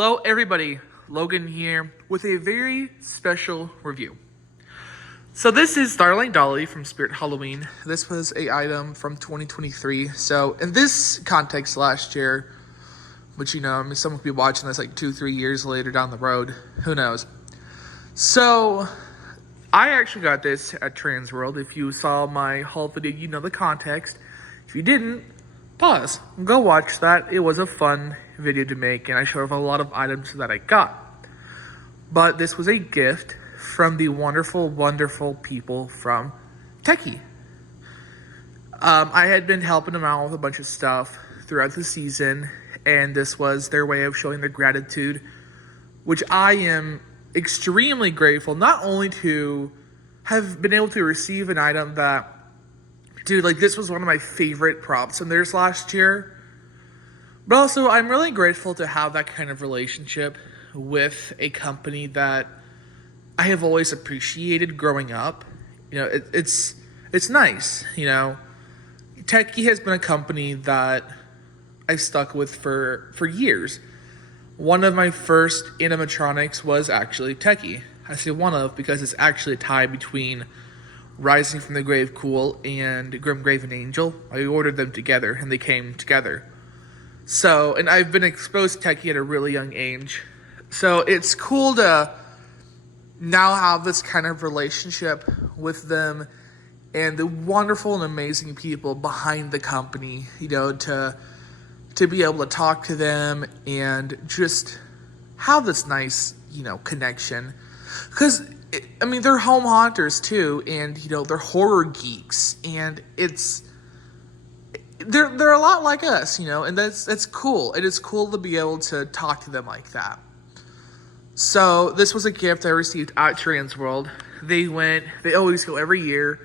Hello everybody, Logan here with a very special review. So this is Starling Dolly from Spirit Halloween. This was a item from 2023. So in this context last year, which someone could be watching this like 2-3 years later down the road, who knows. So I actually got this at Trans World. If you saw my haul video, you know the context. If you didn't, pause, go watch that. It was a fun video to make, and I showed off a lot of items that I got. But this was a gift from the wonderful, wonderful people from Tekky. I had been helping them out with a bunch of stuff throughout the season, and this was their way of showing their gratitude, which I am extremely grateful, not only to have been able to receive an item that, dude, like this was one of my favorite props in theirs last year, but also I'm really grateful to have that kind of relationship with a company that I have always appreciated growing up. It's nice, Tekky has been a company that I've stuck with for years. One of my first animatronics was actually Tekky. I say one of because it's actually a tie between Rising from the Grave Cool and Grim Graven Angel. I ordered them together and they came together. So, and I've been exposed to Tekky at a really young age. So it's cool to now have this kind of relationship with them and the wonderful and amazing people behind the company, to be able to talk to them and just have this nice, connection. Because, they're home haunters too, and, they're horror geeks, and they're a lot like us, and that's cool. It is cool to be able to talk to them like that. So this was a gift I received at Trans World. They always go every year,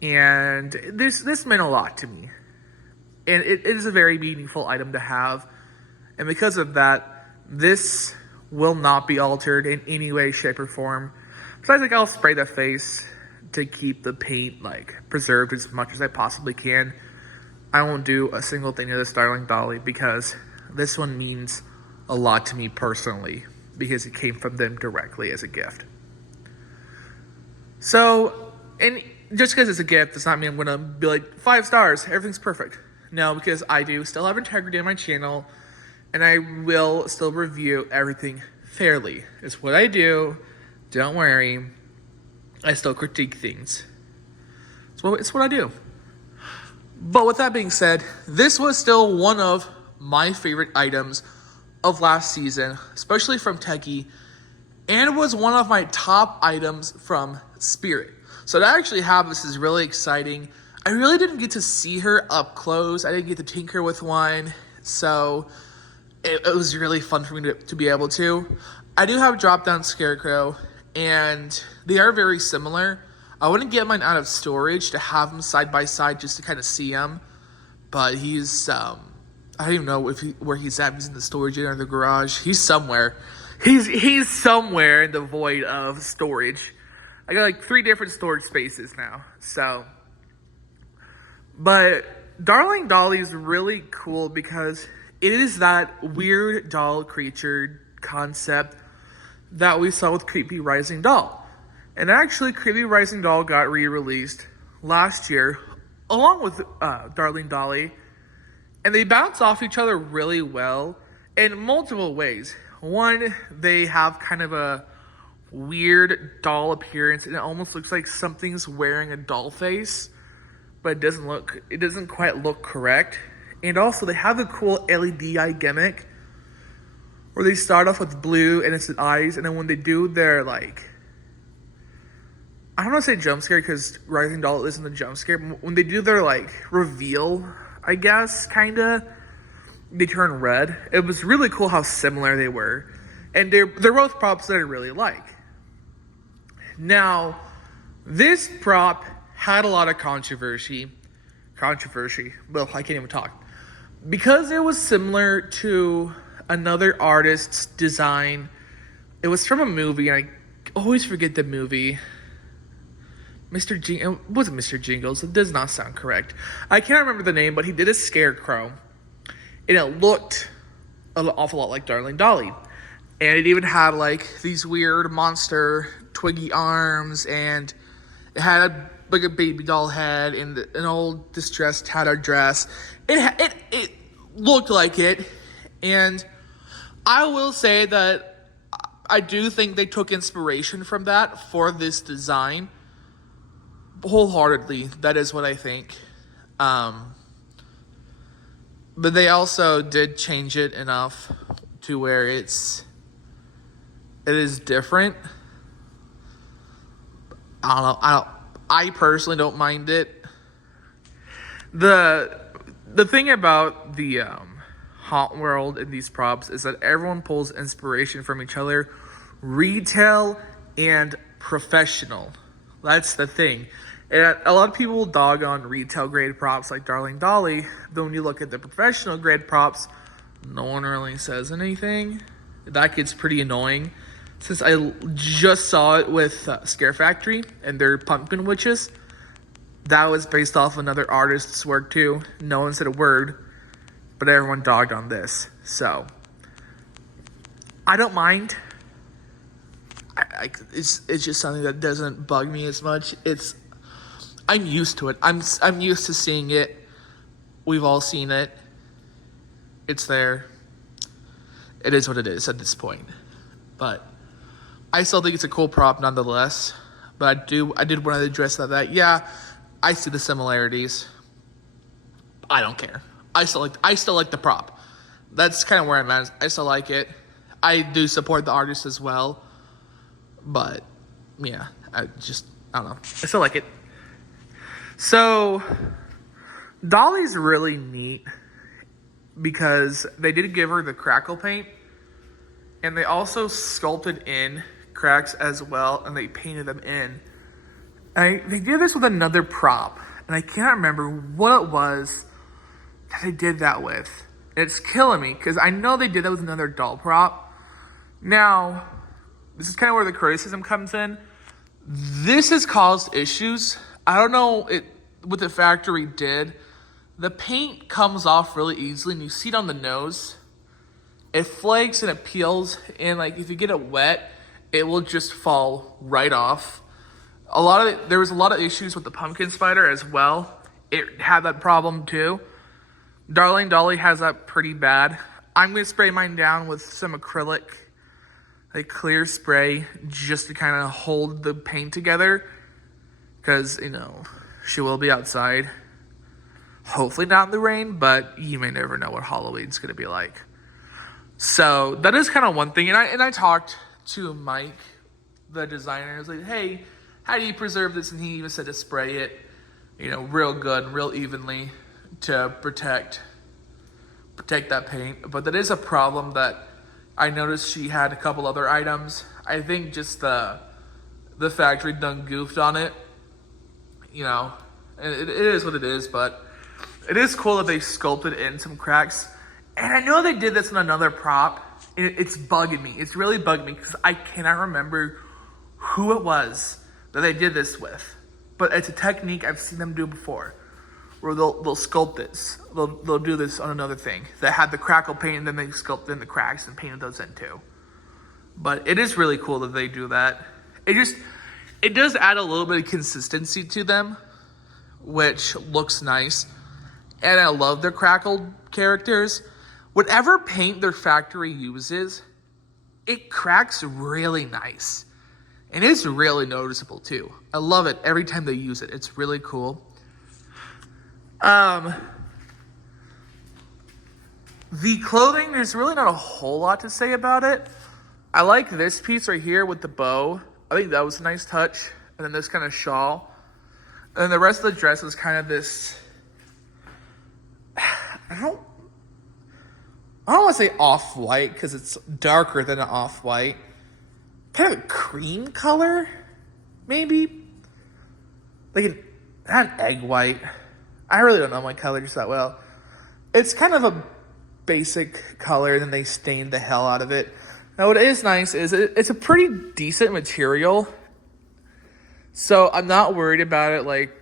and this meant a lot to me. And it is a very meaningful item to have. And because of that, this will not be altered in any way, shape, or form. Besides, I'll spray the face to keep the paint, preserved as much as I possibly can. I won't do a single thing to the Starling Dolly because this one means a lot to me personally because it came from them directly as a gift. So, and just because it's a gift does not mean I'm going to be like, 5 stars, everything's perfect. No, because I do still have integrity on my channel, and I will still review everything fairly. It's what I do. Don't worry. I still critique things. It's what I do. But with that being said, this was still one of my favorite items of last season, especially from Tekky, and it was one of my top items from Spirit. So to actually have this is really exciting. I really didn't get to see her up close. I didn't get to tinker with one, so it was really fun for me to be able to. I do have Drop Down Scarecrow, and they are very similar. I wouldn't get mine out of storage to have them side by side just to kind of see him, but he's, I don't even know where he's at. He's in the storage unit or the garage. He's somewhere. He's somewhere in the void of storage. I got 3 different storage spaces now, so. But Darling Dolly is really cool because it is that weird doll creature concept that we saw with Creepy Rising Doll. And actually, Creepy Rising Doll got re-released last year along with Darling Dolly. And they bounce off each other really well in multiple ways. One, they have kind of a weird doll appearance, and it almost looks like something's wearing a doll face, but it doesn't quite look correct. And also, they have a cool LED eye gimmick where they start off with blue innocent eyes, and then when they do their, I don't want to say jump scare because Rising Doll isn't a jump scare, but when they do their, reveal, I guess, kinda, they turn red. It was really cool how similar they were. And they're both props that I really like. Now, this prop had a lot of controversy. Well, I can't even talk. Because it was similar to another artist's design. It was from a movie, and I always forget the movie. It wasn't Mr. Jingles. It does not sound correct. I can't remember the name, but he did a scarecrow. And it looked an awful lot like Darling Dolly. And it even had like these weird monster twiggy arms, and it had like a baby doll head and an old distressed tattered dress. It looked like it, and I will say that I do think they took inspiration from that for this design. Wholeheartedly, that is what I think. But they also did change it enough to where it is different. I don't know. I personally don't mind it. The thing about the Haunt World and these props is that everyone pulls inspiration from each other, retail and professional. That's the thing. And a lot of people dog on retail grade props like Darling Dolly, but when you look at the professional grade props, no one really says anything. That gets pretty annoying. Since I just saw it with Scare Factory and their pumpkin witches, that was based off another artist's work too. No one said a word, but everyone dogged on this. So I don't mind. It's just something that doesn't bug me as much. I'm used to it. I'm used to seeing it. We've all seen it. It's there. It is what it is at this point. But I still think it's a cool prop nonetheless. But I did want to address that. Yeah, I see the similarities. I don't care. I still like the prop. That's kind of where I'm at. I still like it. I do support the artist as well. But yeah, I don't know. I still like it. So Dolly's really neat because they did give her the crackle paint, and they also sculpted in cracks as well, and they painted them in. And they did this with another prop, and I can't remember what it was that they did that with. It's killing me because I know they did that with another doll prop. Now, this is kind of where the criticism comes in. This has caused issues. I don't know what the factory did. The paint comes off really easily, and you see it on the nose. It flakes and it peels, and like if you get it wet, it will just fall right off. There was a lot of issues with the pumpkin spider as well. It had that problem too. Darling Dolly has that pretty bad. I'm gonna spray mine down with some acrylic, like clear spray, just to kind of hold the paint together. Because, she will be outside. Hopefully not in the rain, but you may never know what Halloween's going to be like. So that is kind of one thing. And I talked to Mike, the designer. I was like, hey, how do you preserve this? And he even said to spray it, real good, real evenly to protect that paint. But that is a problem that I noticed she had a couple other items. I think just the factory done goofed on it. It is what it is, but it is cool that they sculpted in some cracks. And I know they did this in another prop. It's bugging me. It's really bugging me because I cannot remember who it was that they did this with. But it's a technique I've seen them do before, where they'll sculpt this. They'll do this on another thing that had the crackle paint, and then they sculpt in the cracks and painted those in too. But it is really cool that they do that. It does add a little bit of consistency to them, which looks nice. And I love their crackled characters. Whatever paint their factory uses, it cracks really nice. And it's really noticeable too. I love it every time they use it. It's really cool. The clothing, there's really not a whole lot to say about it. I like this piece right here with the bow. I think that was a nice touch. And then this kind of shawl. And then the rest of the dress was kind of this, I don't want to say off-white because it's darker than an off-white. Kind of a cream color, maybe? Like not an egg white. I really don't know my colors that well. It's kind of a basic color, and then they stained the hell out of it. Now, what is nice is it's a pretty decent material. So I'm not worried about it, like,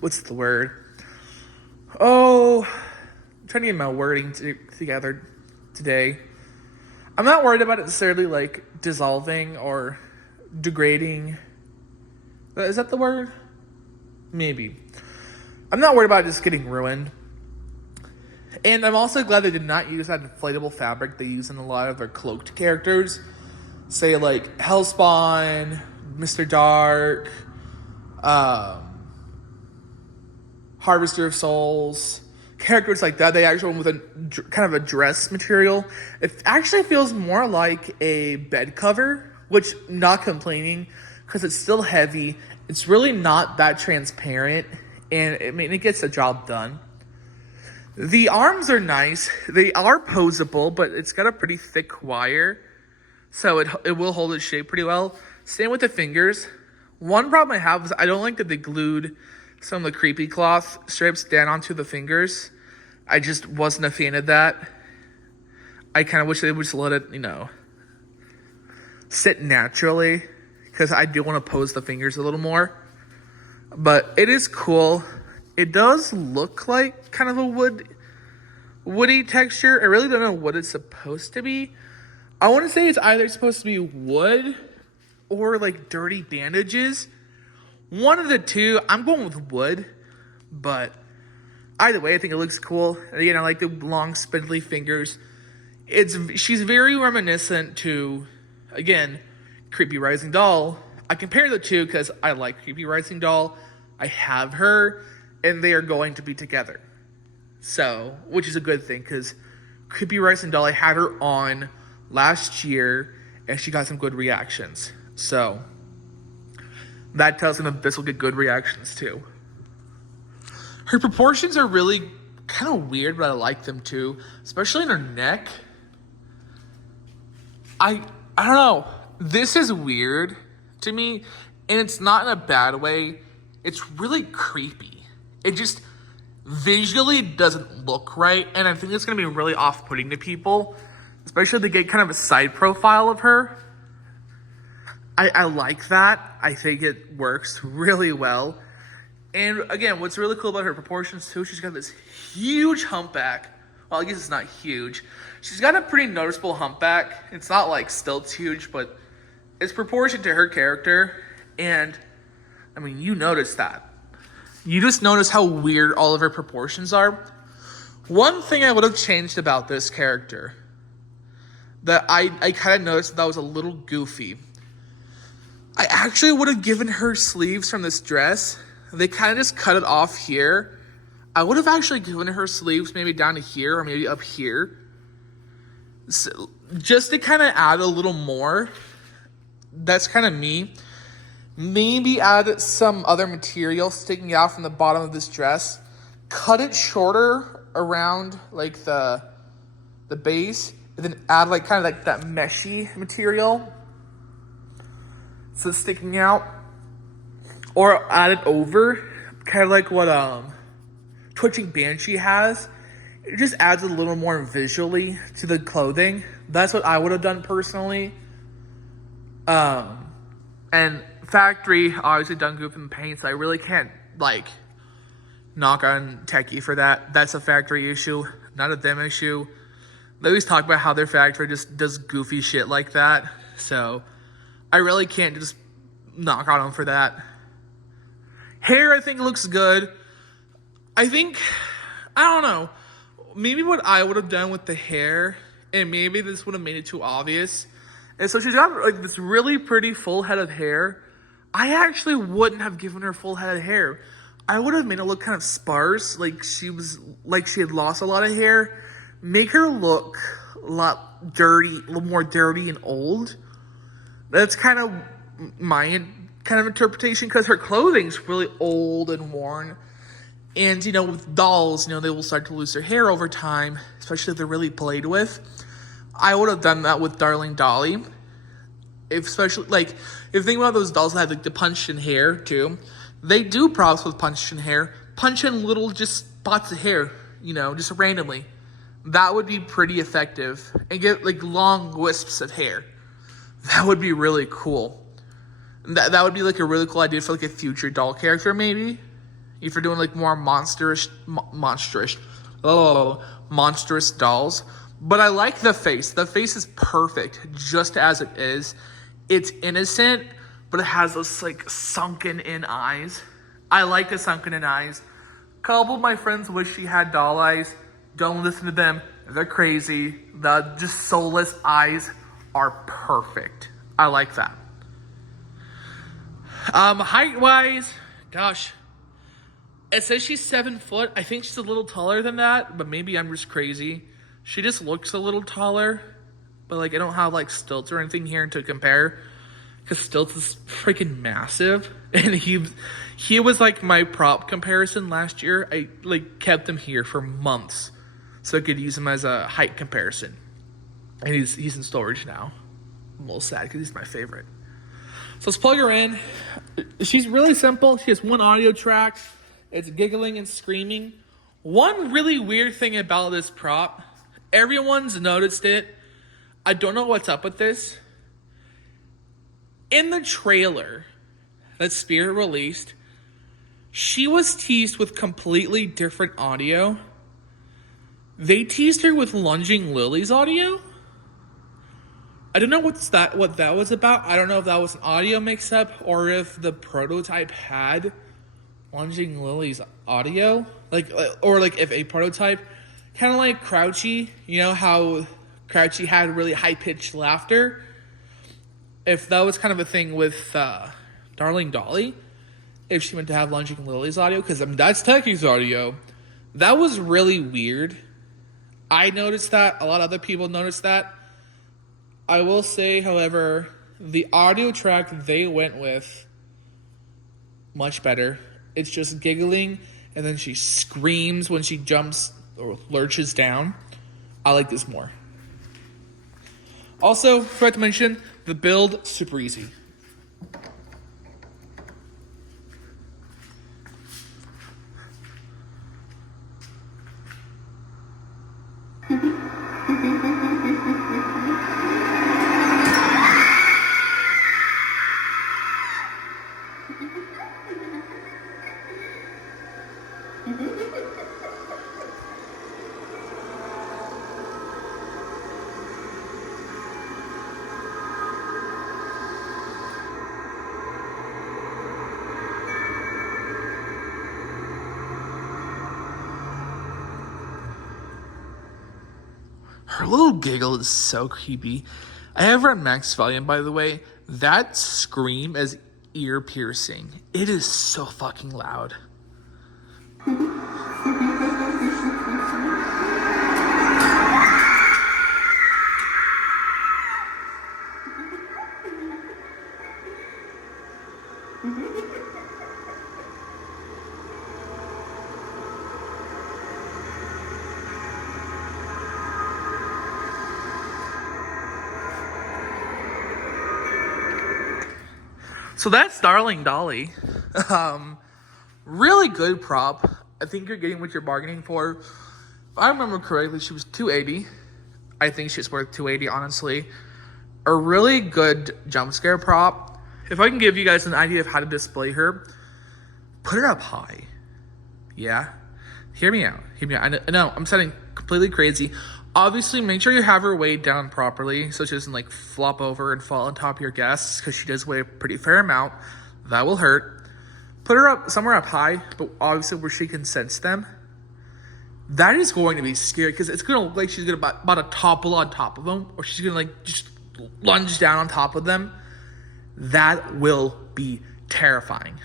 what's the word? Oh, I'm trying to get my wording together today. I'm not worried about it necessarily like dissolving or degrading. Is that the word? Maybe. I'm not worried about it just getting ruined. And I'm also glad they did not use that inflatable fabric they use in a lot of their cloaked characters. Say like Hellspawn, Mr. Dark, Harvester of Souls, characters like that. They actually went with a kind of a dress material. It actually feels more like a bed cover, which not complaining because it's still heavy. It's really not that transparent, and it gets the job done. The arms are nice. They are posable, but it's got a pretty thick wire, so it will hold its shape pretty well. Same with the fingers. One problem I have is I don't like that they glued some of the creepy cloth strips down onto the fingers. I just wasn't a fan of that. I kind of wish they would just let it, sit naturally, because I do want to pose the fingers a little more. But it is cool. It does look like kind of a woody texture. I really don't know what it's supposed to be. I want to say it's either supposed to be wood or like dirty bandages. One of the two. I'm going with wood, but either way, I think it looks cool. Again, I like the long, spindly fingers. She's very reminiscent to, again, Creepy Rising Doll. I compare the two because I like Creepy Rising Doll. I have her, and they are going to be together. So, which is a good thing, because Creepy Rising Doll, I had her on last year, and she got some good reactions. So, that tells me that this will get good reactions too. Her proportions are really kind of weird, but I like them too, especially in her neck. I don't know. This is weird to me, and it's not in a bad way. It's really creepy. It just visually doesn't look right, and I think it's going to be really off-putting to people, especially if they get kind of a side profile of her. I like that. I think it works really well. And again, what's really cool about her proportions too, she's got this huge humpback. Well, I guess it's not huge. She's got a pretty noticeable humpback. It's not like stilts huge, but it's proportioned to her character. And I mean, you notice that. You just notice how weird all of her proportions are. One thing I would have changed about this character that I kind of noticed that was a little goofy. I actually would have given her sleeves from this dress. They kind of just cut it off here. I would have actually given her sleeves maybe down to here or maybe up here. So, just to kind of add a little more. That's kind of me. Maybe add some other material sticking out from the bottom of this dress. Cut it shorter around like the base. And then add like kind of like that meshy material. So it's sticking out. Or add it over. Kind of like what Twitching Banshee has. It just adds a little more visually to the clothing. That's what I would have done personally. And Factory obviously done goof and paint, so I really can't like knock on Tekky for that. That's a Factory issue, not a them issue. They always talk about how their Factory just does goofy shit like that, so I really can't just knock on them for that. Hair, I think, looks good. I don't know. Maybe what I would have done with the hair, and maybe this would have made it too obvious. And so she's got like this really pretty full head of hair. I actually wouldn't have given her full head of hair. I would have made it look kind of sparse, like she had lost a lot of hair. Make her look a lot dirty, a little more dirty and old. That's kind of my kind of interpretation, because her clothing's really old and worn. And, with dolls, they will start to lose their hair over time, especially if they're really played with. I would have done that with Darling Dolly. If you think about those dolls that have, like, the punched-in hair, too. They do props with punched-in hair. Punch in little just spots of hair, just randomly. That would be pretty effective. And get, like, long wisps of hair. That would be really cool. That would be, like, a really cool idea for, like, a future doll character, maybe. If you're doing, like, more monstrous, monstrous dolls. But I like the face. The face is perfect just as it is. It's innocent, but it has those like sunken in eyes. I like the sunken in eyes. A couple of my friends wish she had doll eyes. Don't listen to them. They're crazy. The just soulless eyes are perfect. I like that. Height-wise, gosh, it says she's 7 foot. I think she's a little taller than that, but maybe I'm just crazy. She just looks a little taller, but like I don't have like stilts or anything here to compare, because stilts is freaking massive, and he was like my prop comparison last year. I like kept him here for months so I could use him as a height comparison, and he's in storage now. I'm a little sad because he's my favorite. So let's plug her in. She's really simple. She has one audio track. It's giggling and screaming. One really weird thing about this prop, everyone's noticed it. I don't know what's up with this. In the trailer that Spirit released, she was teased with completely different audio. They teased her with Lunging Lily's audio. I don't know what that was about. I don't know if that was an audio mix-up or if the prototype had Lunging Lily's audio. Or if a prototype, kind of like Crouchy, you know how Crouchy had really high-pitched laughter? If that was kind of a thing with Darling Dolly, if she meant to have Lunging Lily's audio, because that's Tekky's audio. That was really weird. I noticed that. A lot of other people noticed that. I will say, however, the audio track they went with, much better. It's just giggling, and then she screams when she jumps or lurches down. I like this more. Also, forgot to mention, the build, super easy. Her little giggle is so creepy. I have her at max volume, by the way. That scream is ear piercing. It is so fucking loud. So that's Darling Dolly. Really good prop. I think you're getting what you're bargaining for. If I remember correctly, she was $280. I think she's worth $280, honestly. A really good jump scare prop. If I can give you guys an idea of how to display her, put her up high. Yeah? Hear me out. I know, I'm sounding completely crazy. Obviously, make sure you have her weighed down properly so she doesn't like flop over and fall on top of your guests, because she does weigh a pretty fair amount. That will hurt. Put her up somewhere up high, but obviously where she can sense them. That is going to be scary, because it's going to look like she's going to about to topple on top of them, or she's going to like just lunge down on top of them. That will be terrifying.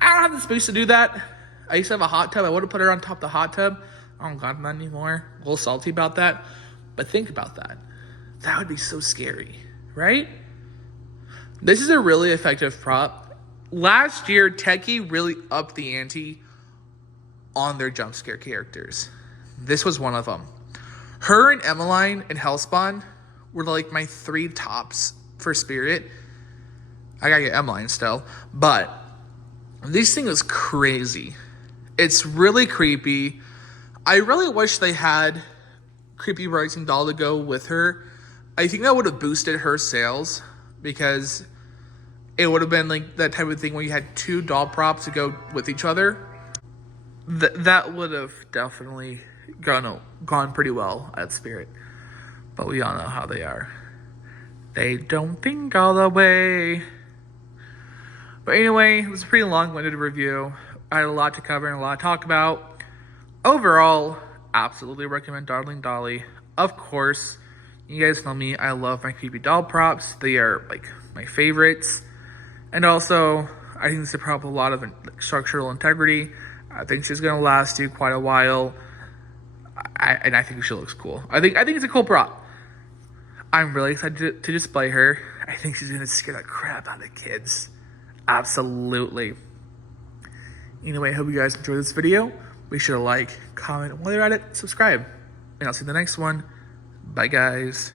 I don't have the space to do that. I used to have a hot tub. I would have put her on top of the hot tub. I don't got that anymore. A little salty about that. But think about that. That would be so scary, right? This is a really effective prop. Last year, Tekky really upped the ante on their jump scare characters. This was one of them. Her and Emmeline and Hellspawn were like my 3 tops for Spirit. I gotta get Emmeline still. But this thing is crazy. It's really creepy. I really wish they had Creepy Rising Doll to go with her. I think that would have boosted her sales, because it would have been like that type of thing where you had 2 doll props to go with each other. That would have definitely gone pretty well at Spirit. But we all know how they are. They don't think all the way. But anyway, it was a pretty long-winded review. I had a lot to cover and a lot to talk about. Overall, absolutely recommend Darling Dolly. Of course, you guys know me. I love my creepy doll props. They are like my favorites. And also, I think it's a prop with a lot of structural integrity. I think she's gonna last you quite a while. And I think she looks cool. I think it's a cool prop. I'm really excited to display her. I think she's gonna scare the crap out of kids. Absolutely. Anyway, I hope you guys enjoyed this video. Be sure to like, comment, while you're at it, subscribe. And I'll see you in the next one. Bye, guys.